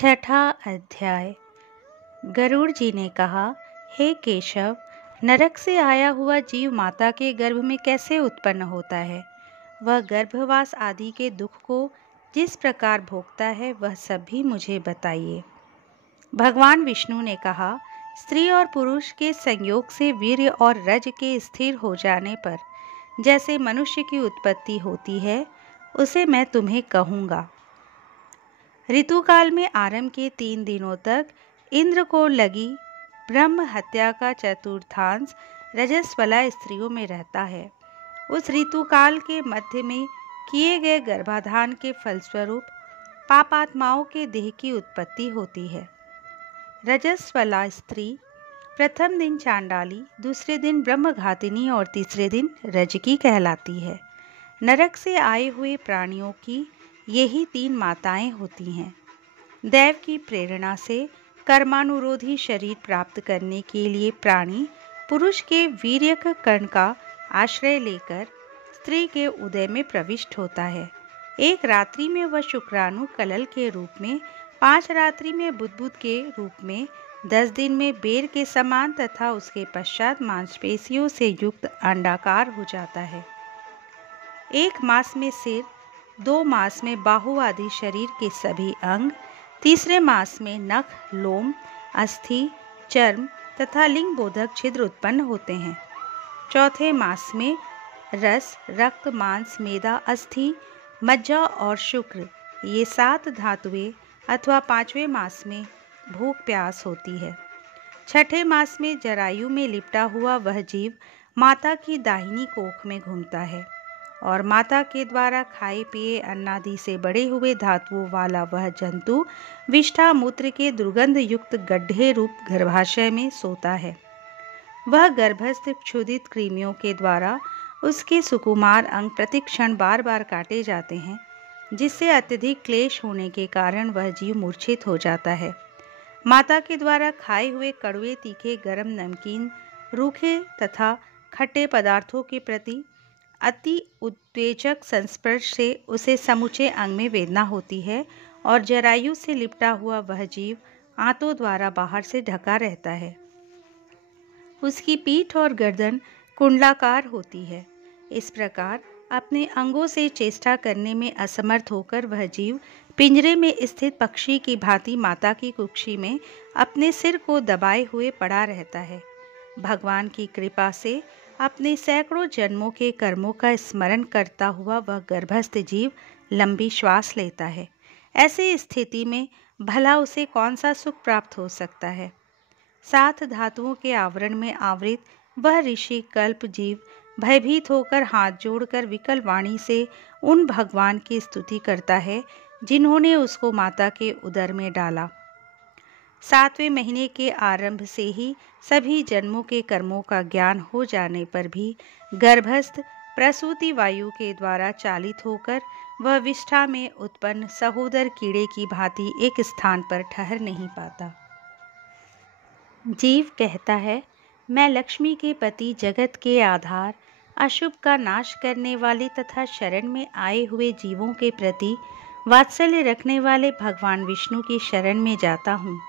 छठा अध्याय। गरुड़ जी ने कहा, हे केशव, नरक से आया हुआ जीव माता के गर्भ में कैसे उत्पन्न होता है? वह गर्भवास आदि के दुख को जिस प्रकार भोगता है वह सब भी मुझे बताइए। भगवान विष्णु ने कहा, स्त्री और पुरुष के संयोग से वीर्य और रज के स्थिर हो जाने पर जैसे मनुष्य की उत्पत्ति होती है, उसे मैं तुम्हें कहूँगा। ऋतुकाल में आरंभ के 3 दिनों तक इंद्र को लगी ब्रह्म हत्या का चतुर्थांश रजस्वला स्त्रियों में रहता है। उस ऋतुकाल के मध्य में किए गए गर्भाधान के फलस्वरूप पापात्माओं के देह की उत्पत्ति होती है। रजस्वला स्त्री प्रथम दिन चांडाली, दूसरे दिन ब्रह्मघातिनी और तीसरे दिन रजकी कहलाती है। नरक से आए हुए प्राणियों की यही 3 माताएं होती हैं। दैव की प्रेरणा से कर्मानुरोधी शरीर प्राप्त करने के लिए प्राणी पुरुष के वीर्यक कण का आश्रय लेकर स्त्री के उदय में प्रविष्ट होता है। एक रात्रि में वह शुक्राणु कलल के रूप में, 5 रात्रि में बुदबुद के रूप में, 10 दिन में बेर के समान तथा उसके पश्चात मांसपेशियों से युक्त अंडाकार हो जाता है। 1 मास में सिर, 2 मास में बाहु आदि शरीर के सभी अंग, तीसरे मास में नख, लोम, अस्थि, चर्म तथा लिंग बोधक छिद्र उत्पन्न होते हैं। चौथे मास में रस, रक्त, मांस, मेदा, अस्थि, मज्जा और शुक्र ये 7 धातुएं अथवा 5वें मास में भूख प्यास होती है। छठे मास में जरायु में लिपटा हुआ वह जीव माता की दाहिनी कोख में घूमता है और माता के द्वारा खाए पिए अन्नादि से बड़े हुए धातुओं वाला वह जंतु विष्ठा मूत्र के दुर्गंध युक्त गड्ढे रूप गर्भाशय में सोता है। वह गर्भस्थ क्षुधित कृमियों के द्वारा उसके सुकुमार अंग प्रतिक्षण बार बार काटे जाते हैं, जिससे अत्यधिक क्लेश होने के कारण वह जीव मूर्छित हो जाता है। माता के द्वारा खाए हुए कड़वे, तीखे, गरम, नमकीन, रूखे तथा खट्टे पदार्थों के प्रति अति उत्तेजक संस्पर्श से उसे समूचे अंग में वेदना होती है और जरायु से लिपटा हुआ वह जीव आंतों द्वारा बाहर से ढका रहता है। उसकी पीठ और गर्दन कुंडलाकार होती है। इस प्रकार अपने अंगों से चेष्टा करने में असमर्थ होकर वह जीव पिंजरे में स्थित पक्षी की भांति माता की कुक्षी में अपने सिर को दबाए हुए पड़ा रहता है। भगवान की कृपा से अपने सैकड़ों जन्मों के कर्मों का स्मरण करता हुआ वह गर्भस्थ जीव लंबी श्वास लेता है। ऐसी स्थिति में भला उसे कौन सा सुख प्राप्त हो सकता है? 7 धातुओं के आवरण में आवृत वह ऋषि कल्प जीव भयभीत होकर हाथ जोड़कर विकल वाणी से उन भगवान की स्तुति करता है जिन्होंने उसको माता के उदर में डाला। 7वें महीने के आरंभ से ही सभी जन्मों के कर्मों का ज्ञान हो जाने पर भी गर्भस्थ प्रसूति वायु के द्वारा चालित होकर वह विष्ठा में उत्पन्न सहोदर कीड़े की भांति एक स्थान पर ठहर नहीं पाता। जीव कहता है, मैं लक्ष्मी के पति, जगत के आधार, अशुभ का नाश करने वाले तथा शरण में आए हुए जीवों के प्रति वात्सल्य रखने वाले भगवान विष्णु की शरण में जाता हूँ।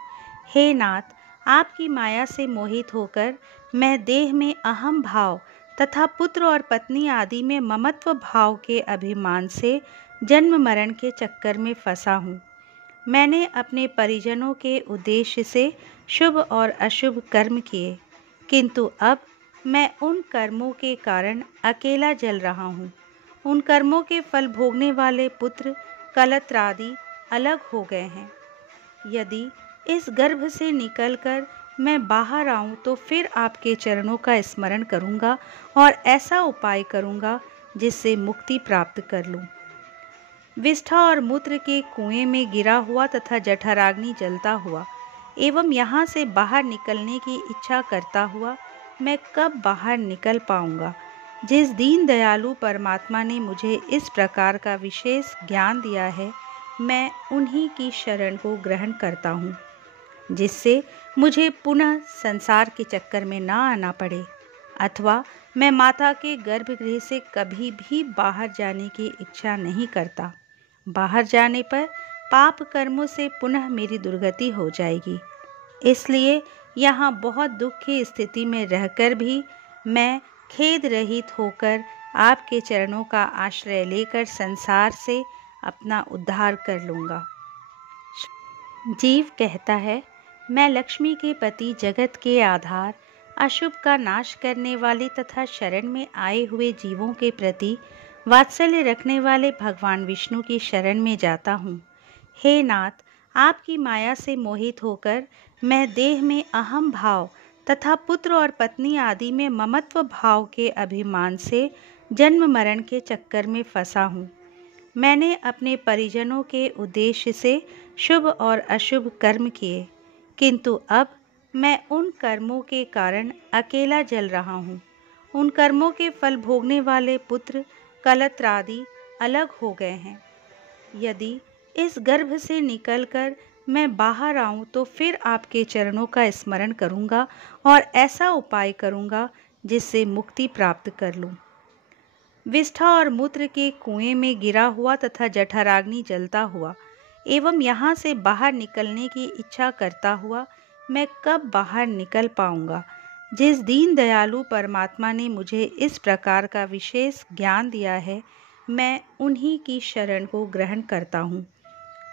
हे नाथ, आपकी माया से मोहित होकर मैं देह में अहम भाव तथा पुत्र और पत्नी आदि में ममत्व भाव के अभिमान से जन्म मरण के चक्कर में फंसा हूँ। मैंने अपने परिजनों के उद्देश्य से शुभ और अशुभ कर्म किए, किंतु अब मैं उन कर्मों के कारण अकेला जल रहा हूँ। उन कर्मों के फल भोगने वाले पुत्र कलत्र आदि अलग हो गए हैं। यदि इस गर्भ से निकलकर मैं बाहर आऊं तो फिर आपके चरणों का स्मरण करूंगा और ऐसा उपाय करूंगा जिससे मुक्ति प्राप्त कर लूं। विष्ठा और मूत्र के कुएं में गिरा हुआ तथा जठराग्नि जलता हुआ एवं यहाँ से बाहर निकलने की इच्छा करता हुआ मैं कब बाहर निकल पाऊंगा? जिस दीन दयालु परमात्मा ने मुझे इस प्रकार का विशेष ज्ञान दिया है, मैं उन्हीं की शरण को ग्रहण करता हूँ, जिससे मुझे पुनः संसार के चक्कर में ना आना पड़े, अथवा मैं माता के गर्भगृह से कभी भी बाहर जाने की इच्छा नहीं करता। बाहर जाने पर पाप कर्मों से पुनः मेरी दुर्गति हो जाएगी। इसलिए यहाँ बहुत दुख की स्थिति में रहकर भी मैं खेद रहित होकर आपके चरणों का आश्रय लेकर संसार से अपना उद्धार कर लूँगा। जीव कहता है, मैं लक्ष्मी के पति, जगत के आधार, अशुभ का नाश करने वाले तथा शरण में आए हुए जीवों के प्रति वात्सल्य रखने वाले भगवान विष्णु की शरण में जाता हूँ। हे नाथ, आपकी माया से मोहित होकर मैं देह में अहम भाव तथा पुत्र और पत्नी आदि में ममत्व भाव के अभिमान से जन्म मरण के चक्कर में फंसा हूँ। मैंने अपने परिजनों के उद्देश्य से शुभ और अशुभ कर्म किए, किंतु अब मैं उन कर्मों के कारण अकेला जल रहा हूँ। उन कर्मों के फल भोगने वाले पुत्र कलत्र आदि अलग हो गए हैं। यदि इस गर्भ से निकलकर मैं बाहर आऊं तो फिर आपके चरणों का स्मरण करूंगा और ऐसा उपाय करूंगा जिससे मुक्ति प्राप्त कर लूं। विष्ठा और मूत्र के कुएं में गिरा हुआ तथा जठराग्नि जलता हुआ एवं यहाँ से बाहर निकलने की इच्छा करता हुआ मैं कब बाहर निकल पाऊंगा? जिस दीन दयालु परमात्मा ने मुझे इस प्रकार का विशेष ज्ञान दिया है, मैं उन्हीं की शरण को ग्रहण करता हूँ,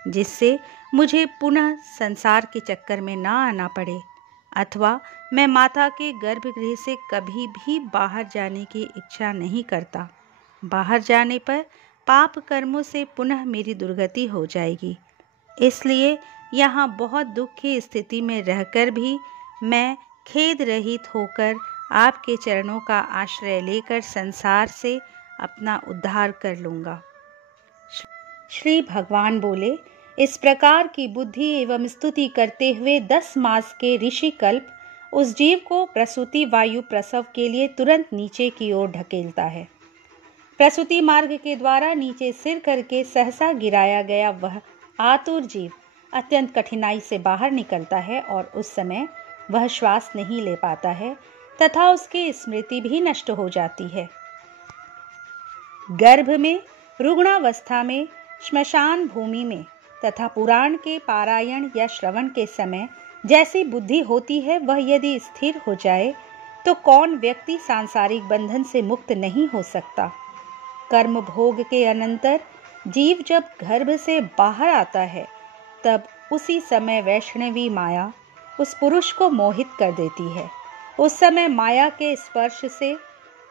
जिससे मुझे पुनः संसार के चक्कर में ना आना पड़े, अथवा मैं माता के गर्भगृह से कभी भी बाहर जाने की इच्छा नहीं करता। बाहर जाने पर पाप कर्मों से पुनः मेरी दुर्गति हो जाएगी। इसलिए यहाँ बहुत दुख की स्थिति में रहकर भी मैं खेद रहित होकर आपके चरणों का आश्रय लेकर संसार से अपना उद्धार कर लूँगा। श्री भगवान बोले, इस प्रकार की बुद्धि एवं स्तुति करते हुए 10 मास के ऋषि कल्प उस जीव को प्रसूति वायु प्रसव के लिए तुरंत नीचे की ओर ढकेलता है। प्रसूति मार्ग के द्वारा नीचे सिर करके सहसा गिराया गया वह आतुर जीव अत्यंत कठिनाई से बाहर निकलता है और उस समय वह श्वास नहीं ले पाता है तथा उसकी स्मृति भी नष्ट हो जाती है। गर्भ में, रुग्णावस्था में, श्मशान भूमि में तथा पुराण के पारायण या श्रवण के समय जैसी बुद्धि होती है, वह यदि स्थिर हो जाए तो कौन व्यक्ति सांसारिक बंधन से मुक्त नहीं हो सकता। कर्म भोग के अनंतर जीव जब गर्भ से बाहर आता है, तब उसी समय वैष्णवी माया उस पुरुष को मोहित कर देती है। उस समय माया के स्पर्श से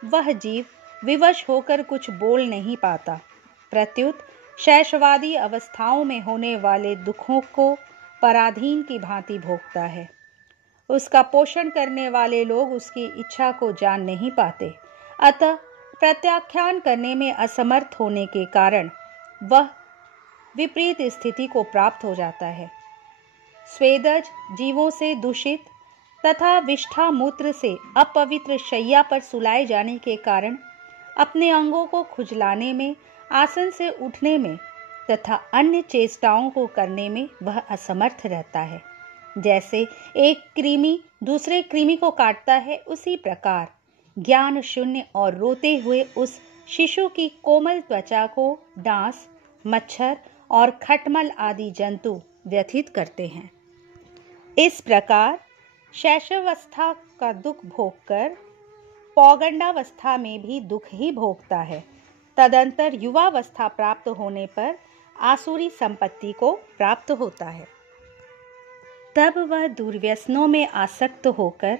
वह जीव विवश होकर कुछ बोल नहीं पाता, प्रत्युत शैशवादी अवस्थाओं में होने वाले दुखों को पराधीन की भांति भोगता है। उसका पोषण करने वाले लोग उसकी इच्छा को जान नहीं पाते, अतः प्रत्याख्यान करने में असमर्थ होने के कारण वह विपरीत स्थिति को प्राप्त हो जाता है। स्वेदज जीवों से दूषित तथा विष्ठा मूत्र से अपवित्र शैया पर सुलाए जाने के कारण अपने अंगों को खुजलाने में, आसन से उठने में तथा अन्य चेष्टाओं को करने में वह असमर्थ रहता है। जैसे एक कृमि दूसरे कृमि को काटता है, उसी प्रकार ज्ञान शून्य और रोते हुए उस शिशु की कोमल त्वचा को डांस, मच्छर और खटमल आदि जंतु व्यथित करते हैं। इस प्रकार शैशवावस्था का दुख भोगकर पौगंडावस्था में भी दुख ही भोगता है। तदंतर युवावस्था प्राप्त होने पर आसुरी संपत्ति को प्राप्त होता है। तब वह दुर्व्यसनों में आसक्त होकर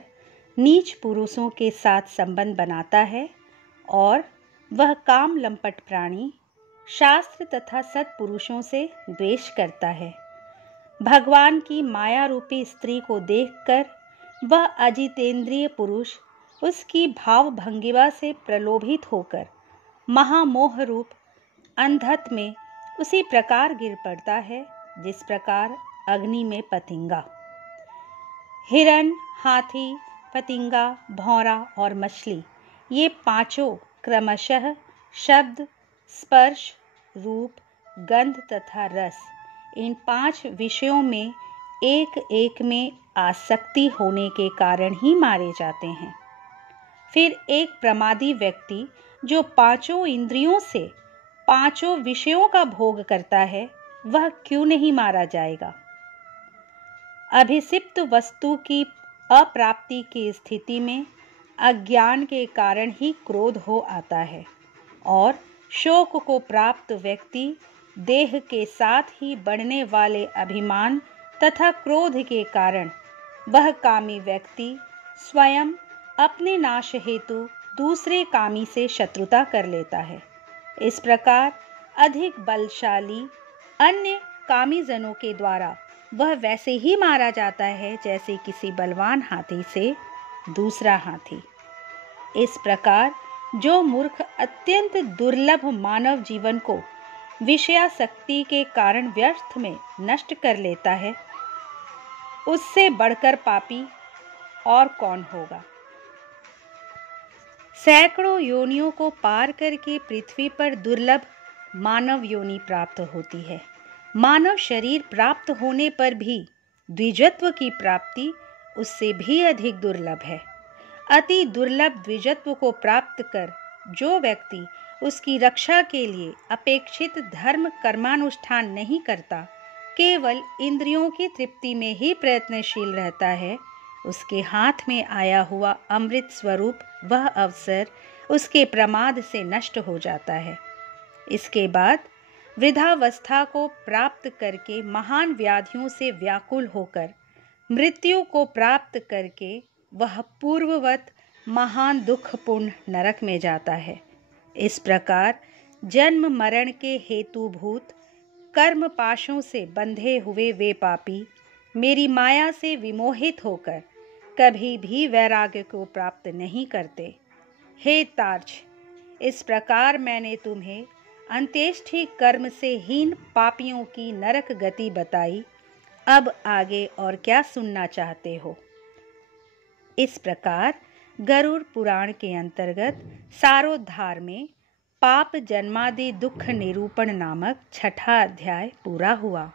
नीच पुरुषों के साथ संबंध बनाता है और वह काम लंपट प्राणी, शास्त्र तथा सत्पुरुषों से द्वेष करता है। भगवान की माया रूपी स्त्री को देखकर वह अजितेंद्रिय पुरुष उसकी भाव भंगिमा से प्रलोभित होकर महामोह रूप अंधत्व में उसी प्रकार गिर पड़ता है जिस प्रकार अग्नि में पतिंगा। हिरण, हाथी, पतिंगा, भौरा और मछली, ये पांचों क्रमशः शब्द, स्पर्श, रूप, गंध तथा रस, इन 5 विषयों में एक एक में आसक्ति होने के कारण ही मारे जाते हैं। फिर एक प्रमादी व्यक्ति जो 5 इंद्रियों से 5 विषयों का भोग करता है, वह क्यों नहीं मारा जाएगा? अभिषिप्त वस्तु की अप्राप्ति की स्थिति में अज्ञान के कारण ही क्रोध हो आता है और शोक को प्राप्त व्यक्ति देह के साथ ही बढ़ने वाले अभिमान तथा क्रोध के कारण वह कामी व्यक्ति स्वयं अपने नाश हेतु दूसरे कामी से शत्रुता कर लेता है। इस प्रकार अधिक बलशाली अन्य कामी जनों के द्वारा वह वैसे ही मारा जाता है जैसे किसी बलवान हाथी से दूसरा हाथी। इस प्रकार जो मूर्ख अत्यंत दुर्लभ मानव जीवन को विषयासक्ति के कारण व्यर्थ में नष्ट कर लेता है, उससे बढ़कर पापी और कौन होगा। सैकड़ों योनियों को पार करके पृथ्वी पर दुर्लभ मानव योनि प्राप्त होती है। मानव शरीर प्राप्त होने पर भी द्विजत्व की प्राप्ति उससे भी अधिक दुर्लभ है। अति दुर्लभ द्विजत्व को प्राप्त कर जो व्यक्ति उसकी रक्षा के लिए अपेक्षित धर्म कर्मानुष्ठान नहीं करता, केवल इंद्रियों की तृप्ति में ही प्रयत्नशील रहता है, उसके हाथ में आया हुआ अमृत स्वरूप वह अवसर उसके प्रमाद से नष्ट हो जाता है। इसके बाद वृद्धावस्था को प्राप्त करके महान व्याधियों से व्याकुल होकर मृत्यु को प्राप्त करके वह पूर्ववत महान दुखपूर्ण नरक में जाता है। इस प्रकार जन्म मरण के हेतुभूत कर्म पाशों से बंधे हुए वे पापी मेरी माया से विमोहित होकर कभी भी वैराग्य को प्राप्त नहीं करते। हे तार्क्ष, इस प्रकार मैंने तुम्हें अंत्येष्टि कर्म से हीन पापियों की नरक गति बताई। अब आगे और क्या सुनना चाहते हो? इस प्रकार गरुड़ पुराण के अंतर्गत सारोद्धार में पाप जन्मादि दुख निरूपण नामक छठा अध्याय पूरा हुआ।